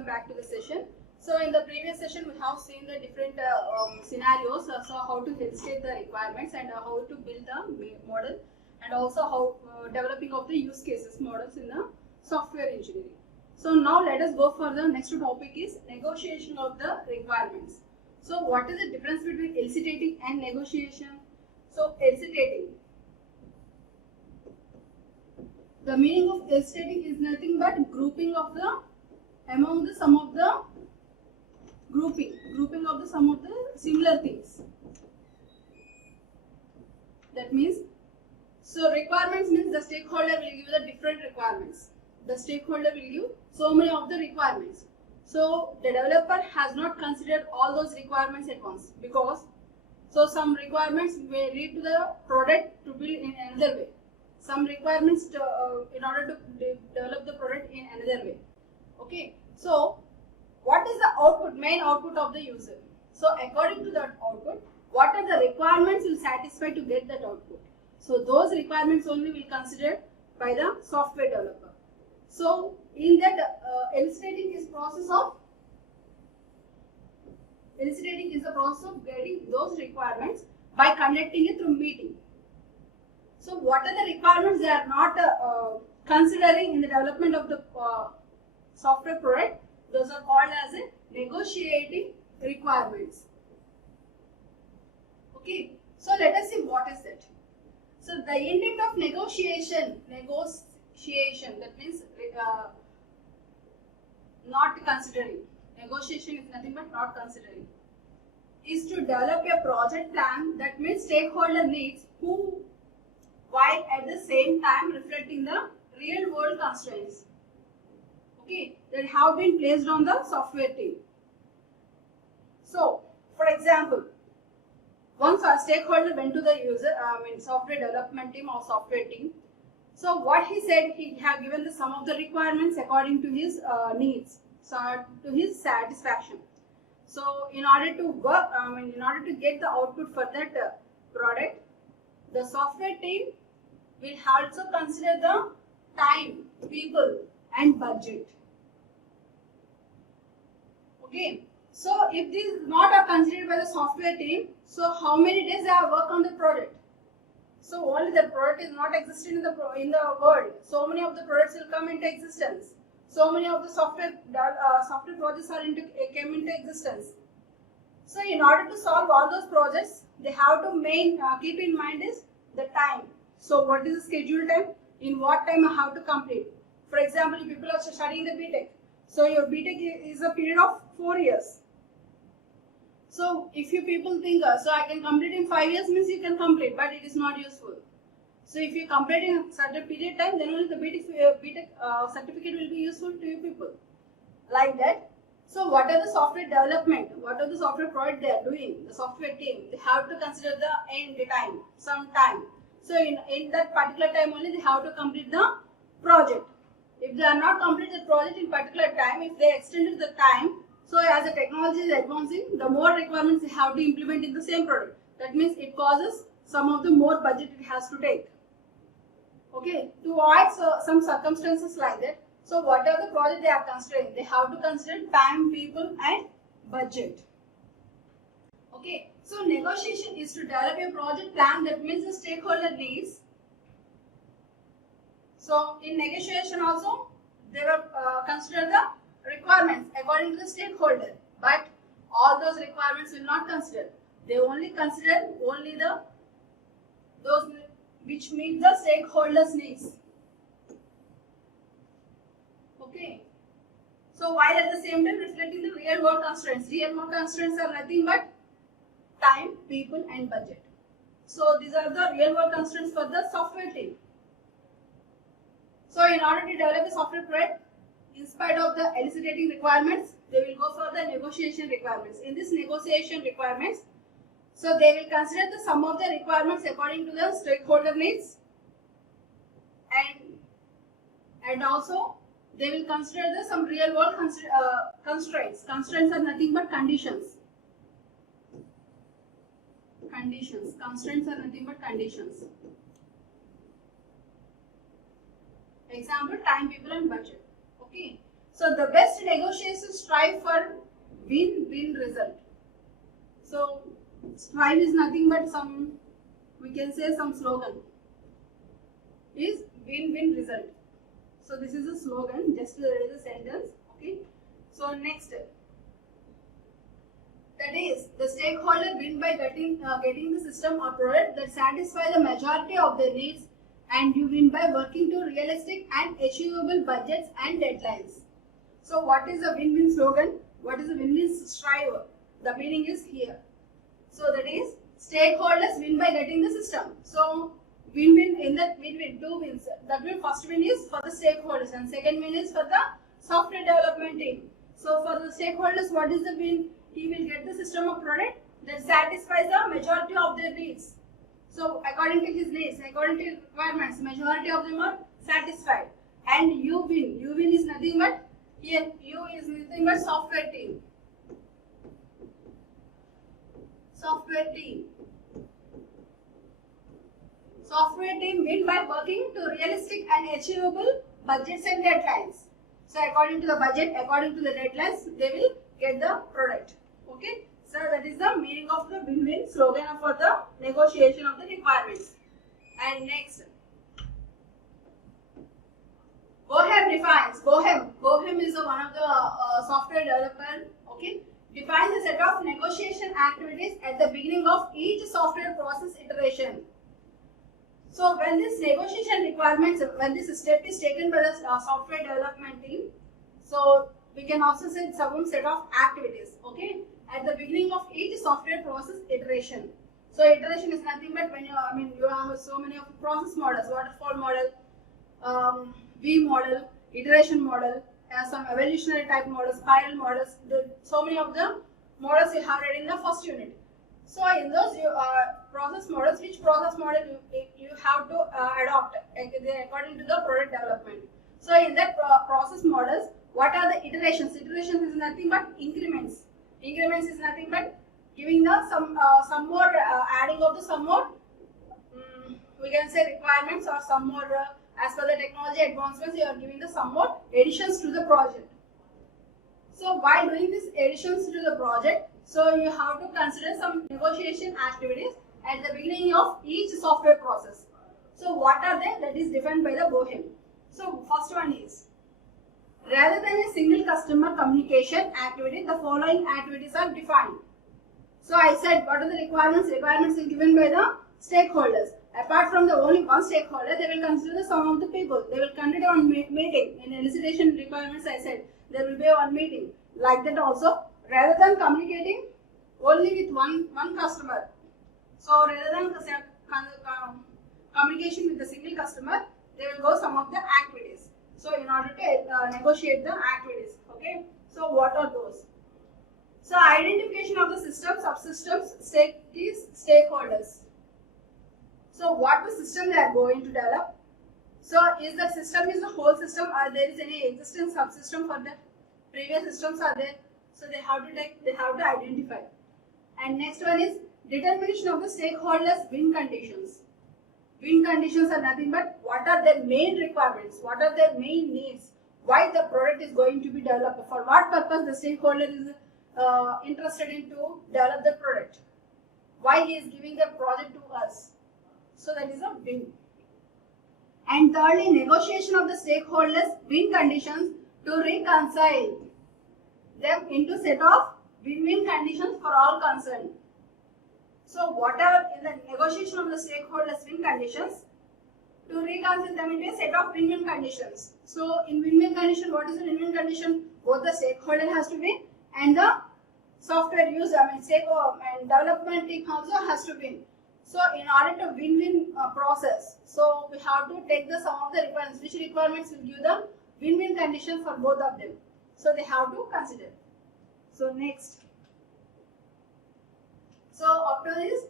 welcome back to the session. So in the previous session we have seen the different scenarios, so how to illustrate the requirements and how to build the model, and also how developing of the use cases models in the software engineering. So now let us go for the next topic is negotiation of the requirements. So what is the difference between eliciting and negotiation? So eliciting, the meaning of eliciting is nothing but grouping of the among the sum of the grouping of the sum of the similar things. That means, so requirements means the stakeholder will give the different requirements. The stakeholder will give so many of the requirements. So the developer has not considered all those requirements at once, because so some requirements may lead to the product to build in another way. Some requirements to, in order to develop the product in another way. Okay, so what is the output, main output of the user? So according to that output, what are the requirements will satisfy to get that output? So those requirements only will considered by the software developer. So in that eliciting is the process of getting those requirements by conducting it through meeting. So what are the requirements they are not considering in the development of the software product? Those are called as a negotiating requirements. Okay, so let us see what is that. So the intent of negotiation, that means not considering. Negotiation is nothing but not considering. Is to develop a project plan that meets stakeholder needs while at the same time reflecting the real world constraints, okay, that have been placed on the software team. So, for example, once a stakeholder went to the software development team or software team. So what he said, he have given the some of the requirements according to his needs, so to his satisfaction. So in order to work, in order to get the output for that product, the software team will also consider the time, people, and budget. Okay, so if this is not considered by the software team, so how many days they have worked on the product? So only the product is not existing in the world. So many of the products will come into existence. So many of the software projects came into existence. So in order to solve all those projects, they have to keep in mind is the time. So what is the schedule time? In what time I have to complete? For example, if people are studying the BTech. So your BTech is a period of 4 years. So if you people think, so I can complete in 5 years, means you can complete, but it is not useful. So if you complete in a certain period time, then only the BTech certificate will be useful to you people. Like that. So what are the software development? What are the software product they are doing? The software team, they have to consider the end time, some time. So in that particular time only they have to complete the project. If they are not complete the project in particular time, if they extended the time, so as the technology is advancing, the more requirements they have to implement in the same product. That means it causes some of the more budget it has to take. Okay, to avoid some circumstances like that. So whatever the project they are considering, they have to consider time, people, and budget. Okay, so negotiation is to develop a project plan that meets the stakeholder needs. So in negotiation also, they will consider the requirements according to the stakeholder, but all those requirements will not consider. They only consider those which meet the stakeholders' needs. Okay. So while at the same time reflecting the real world constraints. Real world constraints are nothing but time, people, and budget. So these are the real world constraints for the software team. So in order to develop a software product, in spite of the eliciting requirements, they will go for the negotiation requirements. In this negotiation requirements, so they will consider the sum of the requirements according to the stakeholder needs, and also they will consider some real world constraints. Constraints are nothing but conditions. Constraints are nothing but conditions. Example, time, people, and budget. Okay. So the best negotiations strive for win-win result. So strive is nothing but some, we can say some slogan, is win-win result. So this is a slogan, just there is a sentence. Okay. So next, that is, the stakeholder win by getting the system or product that satisfy the majority of their needs, and you win by working to realistic and achievable budgets and deadlines. So what is a win-win slogan? What is a win-win strive? The meaning is here. So that is, stakeholders win by getting the system. So win-win, in that win-win, two wins. That means first win is for the stakeholders and second win is for the software development team. So for the stakeholders, what is the win? He will get the system of product that satisfies the majority of their needs. So according to his needs, according to his requirements, majority of them are satisfied. And you win. You win is nothing but, here you is nothing but software team. Software team. Software team win by working to realistic and achievable budgets and deadlines. So according to the budget, according to the deadlines, they will get the product. Okay. So that is the meaning of the win-win slogan for the negotiation of the requirements. And next, Bohem defines. Bohem is one of the software developer. Okay. Defines a set of negotiation activities at the beginning of each software process iteration. So when this negotiation requirements, when this step is taken by the software development team, so we can also say some set of activities, okay, at the beginning of each software process iteration. So iteration is nothing but when you have so many of process models, waterfall model, V model, iteration model, some evolutionary type models, spiral models, so many of the models you have read in the first unit. So in those process models, which process model you have to adopt according to the product development. So in that process models, what are the iterations? Iterations is nothing but increments. Increments is nothing but giving the some more adding of the some more we can say requirements or some more as per the technology advancements, you are giving the some more additions to the project. So while doing these additions to the project, so you have to consider some negotiation activities at the beginning of each software process. So what are they? That is defined by the Bohem. So first one is, rather than a single customer communication activity, the following activities are defined. So I said, what are the requirements? Requirements is given by the stakeholders. Apart from the only one stakeholder, they will consider the sum of the people. They will conduct one meeting. In elicitation requirements, I said, there will be one meeting. Like that also, rather than communicating only with one customer. So rather than communication with the single customer, they will go some of the activities. So in order to negotiate the activities, okay. So what are those? So identification of the system, subsystems, stakeholders. So what the system they are going to develop? So is the system is the whole system, or there is any existing subsystem for the previous systems are there? So they have to identify. And next one is determination of the stakeholders' win conditions. Win conditions are nothing but what are their main requirements, what are their main needs, why the product is going to be developed, for what purpose the stakeholder is interested in to develop the product, why he is giving the project to us. So that is a win. And thirdly, negotiation of the stakeholders' win conditions to reconcile them into set of win-win conditions for all concerned. So what are in the negotiation of the stakeholders' win conditions? To reconcile them into a set of win-win conditions. So in win-win condition, what is the win-win condition? Both the stakeholder has to win and the software user, and development team also has to win. So in order to win-win process, so we have to take the sum of the requirements. Which requirements will give the win-win condition for both of them? So they have to consider. So next. So after this,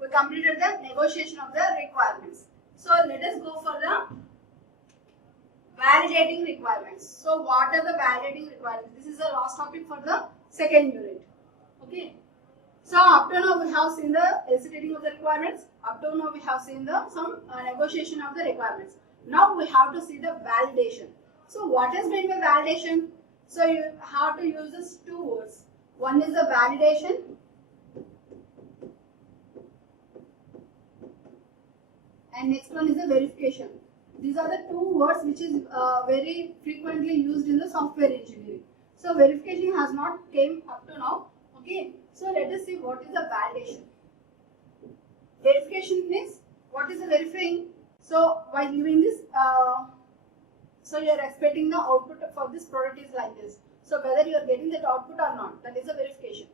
we completed the negotiation of the requirements. So let us go for the validating requirements. So what are the validating requirements? This is the last topic for the second unit. Okay. So up to now we have seen the eliciting of the requirements. Up to now we have seen the some negotiation of the requirements. Now we have to see the validation. So what is meant by validation? So you have to use these two words. One is the validation and next one is the verification. These are the two words which is very frequently used in the software engineering. So verification has not came up to now. Okay. So let us see what is the validation. Verification is, what is the verifying? So while giving this, so you are expecting the output for this product is like this. So whether you are getting that output or not, that is a verification.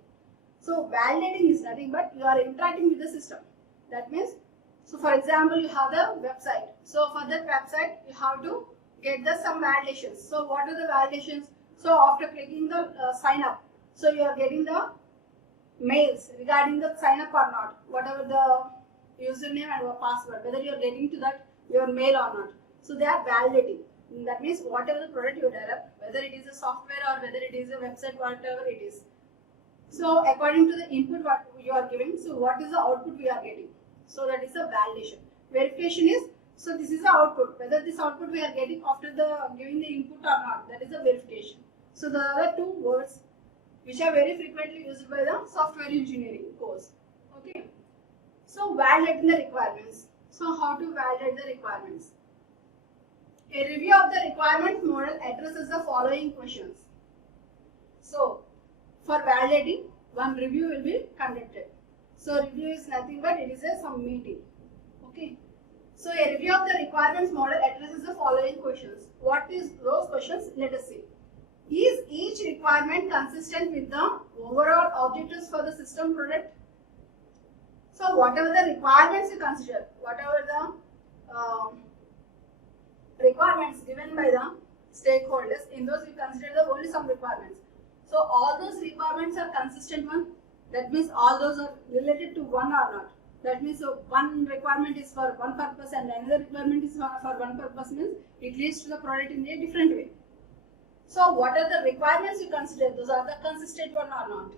So validating is nothing but you are interacting with the system. That means, so for example, you have the website. So for that website, you have to get the some validations. So what are the validations? So after clicking the sign up, so you are getting the mails regarding the sign up or not, whatever the username and password, whether you are getting to that your mail or not. So they are validating. That means whatever the product you develop, whether it is a software or whether it is a website, whatever it is. So according to the input what you are giving, so what is the output we are getting? So that is a validation. Verification is, so this is the output, whether this output we are getting after the giving the input or not, that is a verification. So the other two words which are very frequently used by the software engineering course. Okay. So validating the requirements. So how to validate the requirements? A review of the requirements model addresses the following questions. So for validating, one review will be conducted. So review is nothing but it is some meeting. Okay. So a review of the requirements model addresses the following questions. What is those questions? Let us see. Is each requirement consistent with the overall objectives for the system product? So whatever the requirements you consider, whatever the requirements given by the stakeholders, in those we consider the only some requirements. So all those requirements are consistent one. That means all those are related to one or not. That means so one requirement is for one purpose and another requirement is for one purpose, means it leads to the product in a different way. So what are the requirements you consider? Those are the consistent one or not.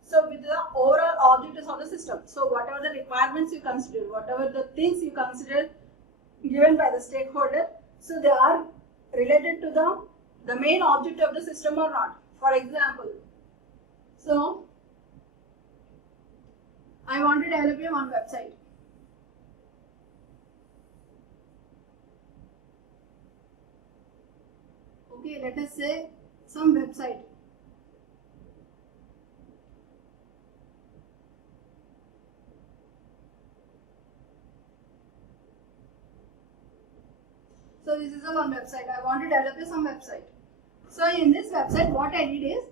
So with the overall objectives of the system. So whatever the requirements you consider, whatever the things you consider given by the stakeholder, so they are related to the main object of the system or not. For example, so I want to develop one website. Okay, let us say some website. So this is one website. I want to develop some website. So in this website, what I did is,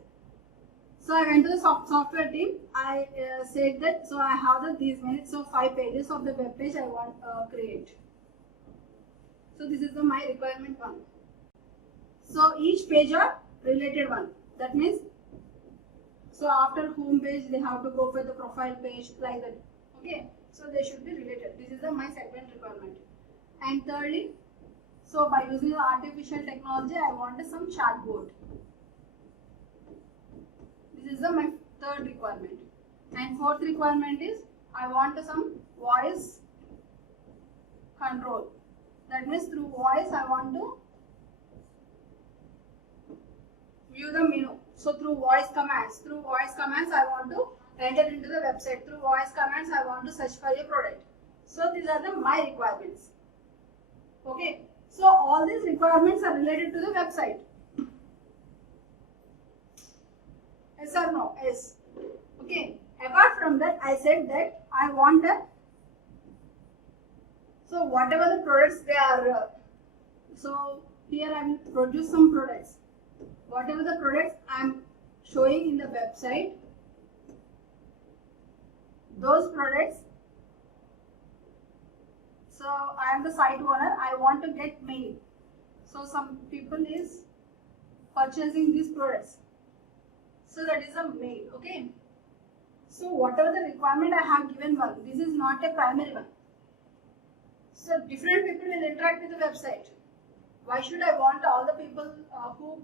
so I went to the software team. I said that, so I have these minutes, so 5 pages of the web page I want create. So this is my requirement one. So each page are related one. That means, so after home page they have to go for the profile page like that. Okay. So they should be related. This is my second requirement. And thirdly, so by using the artificial technology, I want some chatbot. This is my third requirement. And fourth requirement is, I want some voice control. That means through voice I want to view the menu. So through voice commands I want to enter into the website. Through voice commands I want to search for a product. So these are my requirements. Okay. So all these requirements are related to the website. Yes or no? Yes. Okay. Apart from that, I said that I want so whatever the products they are, so here I will produce some products. Whatever the products I am showing in the website, those products, so I am the site owner, I want to get mail. So some people is purchasing these products. So that is a mail. Okay. So whatever the requirement I have given one, this is not a primary one. So different people will interact with the website. Why should I want all the people who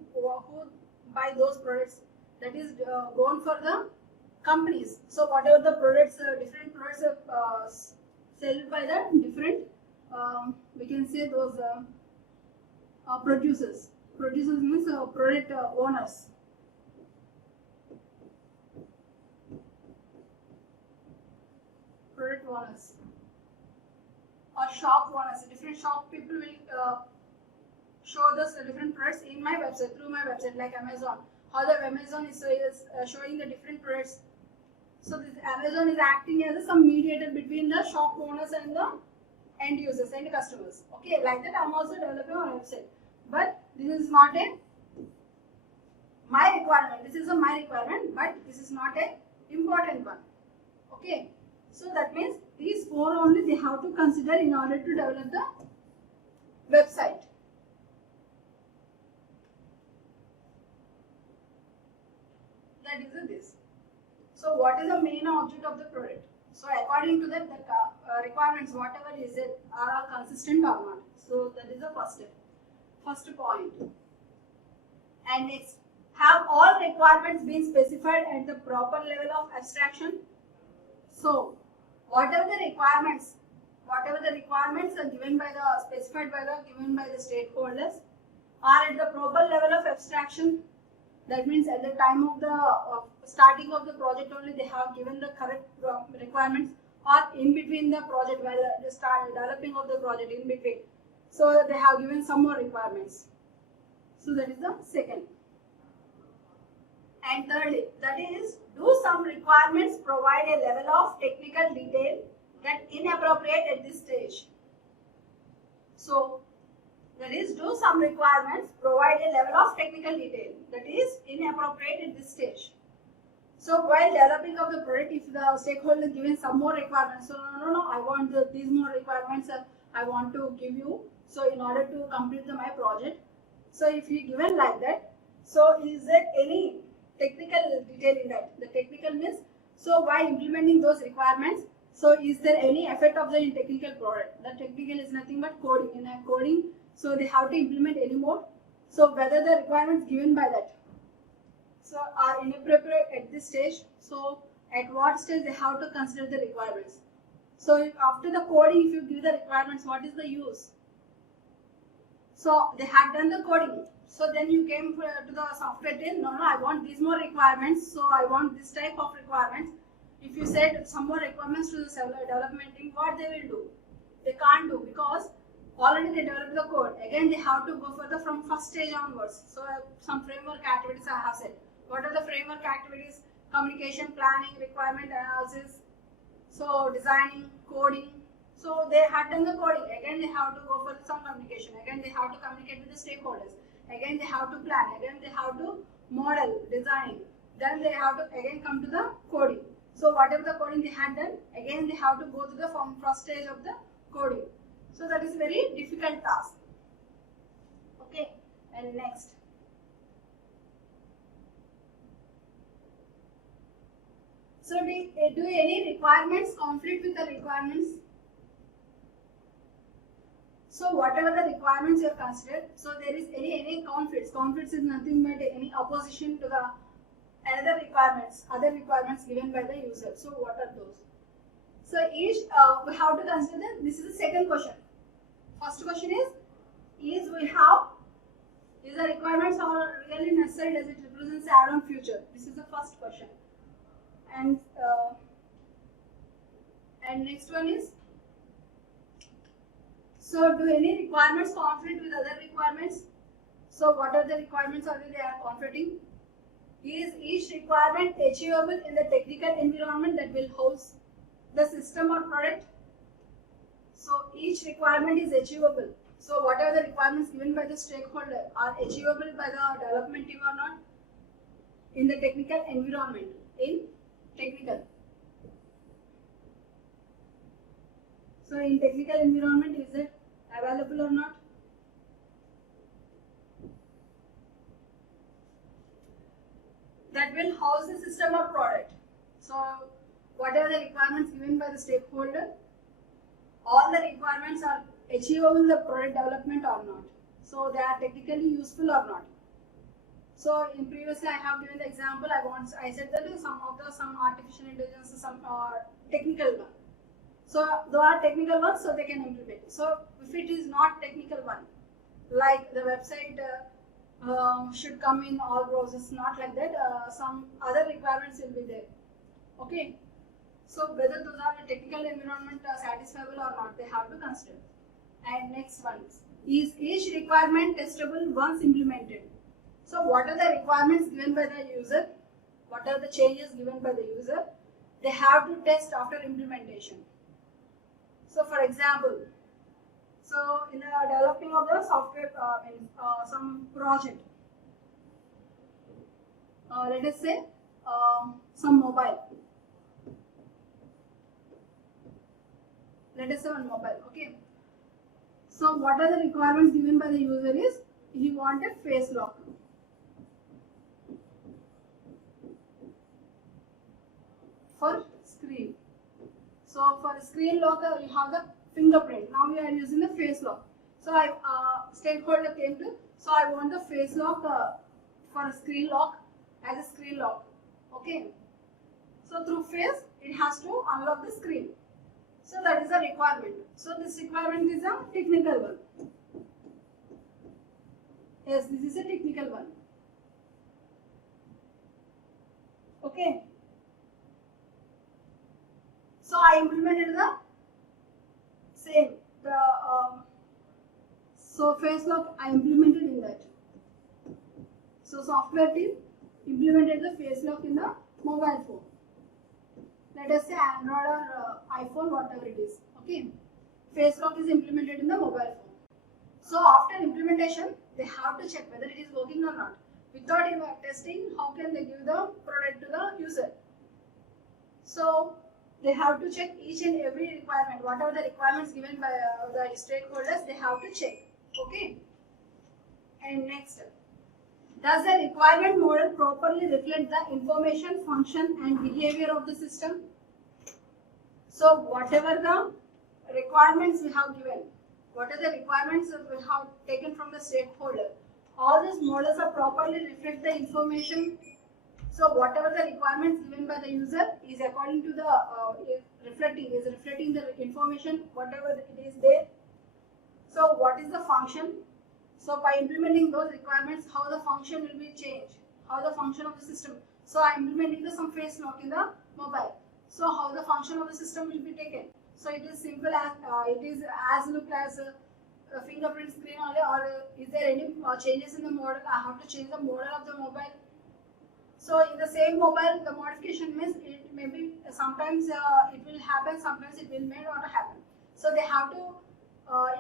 buy those products? That is gone for the companies. So whatever the products, different products sold by the different, we can say those producers. Producers means product owners. Product owners or shop owners. Different shop people will show this different products in my website, through my website, like Amazon. How the Amazon is showing the different products. So this Amazon is acting as some mediator between the shop owners and the end users and customers. Okay, like that I'm also developing on website. But this is not a my requirement. This is a my requirement, but this is not a important one. Okay. So that means these four only they have to consider in order to develop the website. That is this. So what is the main object of the product? So according to that, the requirements, whatever is it, are all consistent or not. So that is the first step, first point. And next, have all requirements been specified at the proper level of abstraction? So whatever the requirements are given by the specified by the given by the stakeholders are at the proper level of abstraction. That means at the time of the starting of the project only they have given the correct requirements, or in between the project while the developing of the project in between. So they have given some more requirements. So that is the second. And thirdly, that is, do some requirements provide a level of technical detail that inappropriate at this stage? So that is, do some requirements provide a level of technical detail that is inappropriate at this stage? So while developing of the product, if the stakeholder given some more requirements, so no, I want these more requirements I want to give you. So in order to complete my project, so if you given like that, so is there any technical detail in that? The technical means, so while implementing those requirements, so is there any effect of the technical product? The technical is nothing but coding. In a coding, so they have to implement any more. So whether the requirements given by that so are inappropriate at this stage, so at what stage they have to consider the requirements. So if after the coding, if you give the requirements, what is the use? So they have done the coding. So then you came to the software team, no, I want these more requirements, so I want this type of requirements. If you said some more requirements to the development team, what they will do? They can't do, because already they developed the code. Again, they have to go further from first stage onwards. So some framework activities I have said. What are the framework activities? Communication, planning, requirement analysis, so designing, coding. So they had done the coding. Again, they have to go for some communication. Again, they have to communicate with the stakeholders. Again, they have to plan. Again, they have to model, design. Then they have to again come to the coding. So whatever the coding they had done, again they have to go to the first stage of the coding. So that is very difficult task. Okay, and next. So do any requirements conflict with the requirements? So whatever the requirements you have considered, so there is any conflicts. Conflicts is nothing but any opposition to the other requirements given by the user. So what are those? So each we have to consider them. This is the second question. First question is the requirements are really necessary? Does it represent add-on feature? This is the first question. And next one is, so do any requirements conflict with other requirements? So what are the requirements are they are conflicting? Is each requirement achievable in the technical environment that will house the system or product? So each requirement is achievable. So what are the requirements given by the stakeholder are achievable by the development team or not? In the technical environment, So in technical environment, is it available or not? That will house the system or product. So whatever the requirements given by the stakeholder, all the requirements are achievable in the product development or not. So they are technically useful or not. So in previously I have given the example. I said that some artificial intelligence, some technical one. So there are technical ones, so they can implement. So if it is not technical one, like the website should come in all browsers, not like that. Some other requirements will be there. Okay, so whether those are the technical environment satisfiable or not, they have to consider. And next one is each requirement testable once implemented? So what are the requirements given by the user? What are the changes given by the user? They have to test after implementation. So for example, so in the developing of the software, some project, let us say some mobile. Let us say one mobile. Okay. So what are the requirements given by the user is he wanted face lock. For screen. So for screen lock, you have the fingerprint. Now we are using the face lock. So I stakeholder came to. So I want the face lock for a screen lock as a screen lock. Okay. So through face, it has to unlock the screen. So that is a requirement. So this requirement is a technical one. Yes, this is a technical one. Okay. So I implemented the same. So face lock I implemented in that. So software team implemented the face lock in the mobile phone. Let us say Android or iPhone, whatever it is. Okay. Face lock is implemented in the mobile phone. So after implementation, they have to check whether it is working or not. Without even testing, how can they give the product to the user? So they have to check each and every requirement. Whatever the requirements given by the stakeholders, they have to check. Okay. And next, does the requirement model properly reflect the information, function and behavior of the system? So whatever the requirements we have given, what are the requirements that we have taken from the stakeholder, all these models are properly reflect the information. So whatever the requirements given by the user is according to the reflecting the information, whatever it is there. So what is the function? So by implementing those requirements, how the function will be changed, how the function of the system. So I am implementing some face lock in the mobile. So how the function of the system will be taken. So it is simple as look as a fingerprint screen only, or is there any changes in the model? I have to change the model of the mobile. So in the same mobile, the modification means it may be sometimes it will happen, sometimes it will may not happen. So they have to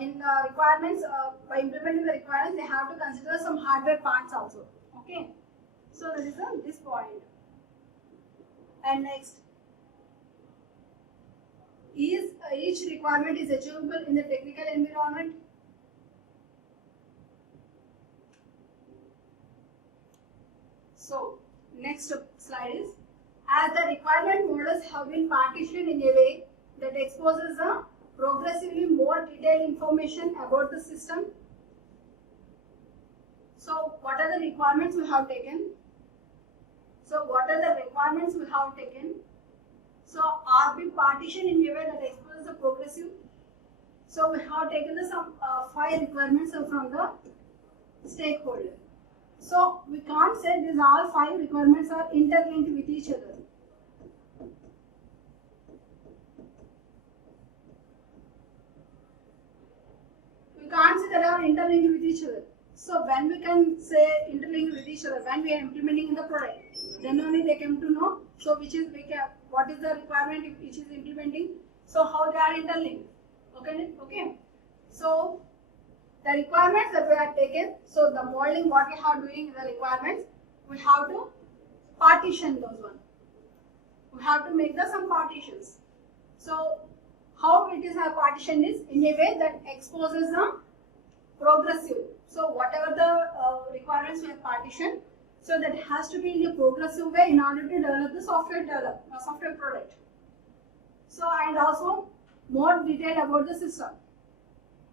in the requirements, by implementing the requirements, they have to consider some hardware parts also. Okay. So that is this point. And next, is each requirement is achievable in the technical environment? So next slide is, as the requirement models have been partitioned in a way that exposes the progressively more detailed information about the system. So what are the requirements we have taken? So what are the requirements we have taken? So are we partitioned in a way that exposes the progressive? So we have taken some 5 requirements from the stakeholder. So we can't say these all 5 requirements are interlinked with each other. We can't say they are interlinked with each other. So when we can say interlinked with each other, when we are implementing in the product, then only they came to know. So what is the requirement which is implementing? So how they are interlinked? Okay. So the requirements that we have taken, so the modeling what we are doing in the requirements, we have to partition those ones. We have to make some partitions. So how it is a partition is in a way that exposes the progressive. So whatever the requirements we have partitioned, so that has to be in a progressive way in order to develop the software product. So and also more detail about the system.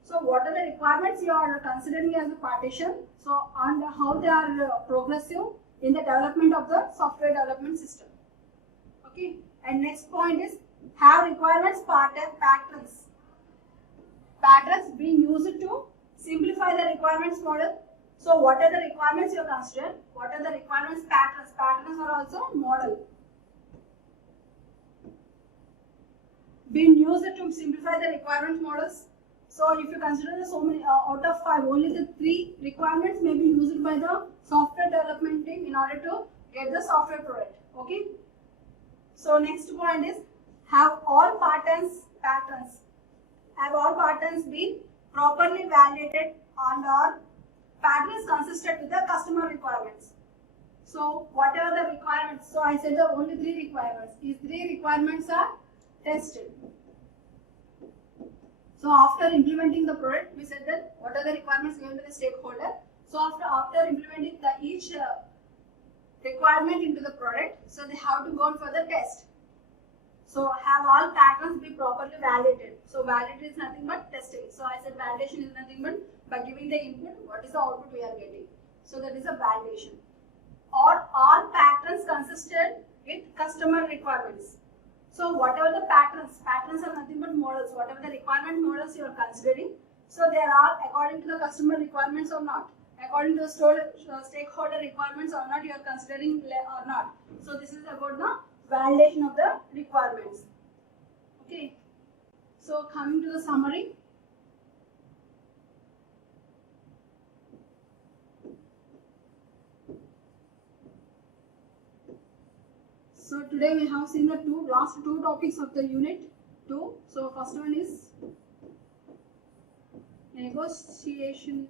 So what are the requirements you are considering as a partition? So and how they are progressive in the development of the software development system. Okay. And next point is, have requirements patterns being used to simplify the requirements requirements model. So what are the requirements you consider? What are the requirements patterns? Patterns are also model. Being used to simplify the requirement models. So if you consider the so many out of 5, only the 3 requirements may be used by the software development team in order to get the software product. Okay. So next point is, have all patterns been properly validated and or patterns consistent with the customer requirements. So what are the requirements? So I said the only 3 requirements. These 3 requirements are tested. So after implementing the product, we said that what are the requirements given to the stakeholder. So after implementing each requirement into the product, so they have to go for the test. So have all patterns be properly validated. So validation is nothing but testing. So I said validation is nothing but by giving the input, what is the output we are getting. So that is a validation. Or all patterns consistent with customer requirements. So whatever the patterns are nothing but models. Whatever the requirement models you are considering, so they are all according to the customer requirements or not, according to the stakeholder requirements or not, you are considering or not. So this is about the validation of the requirements. Okay. So coming to the summary. So today we have seen the last two topics of the unit 2. So first one is negotiation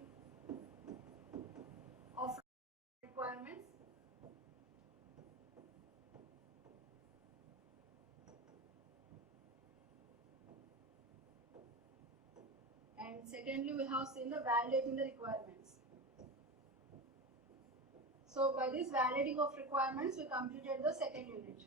of requirements. And secondly, we have seen the validating the requirements. So by this validating of requirements, we completed the second unit.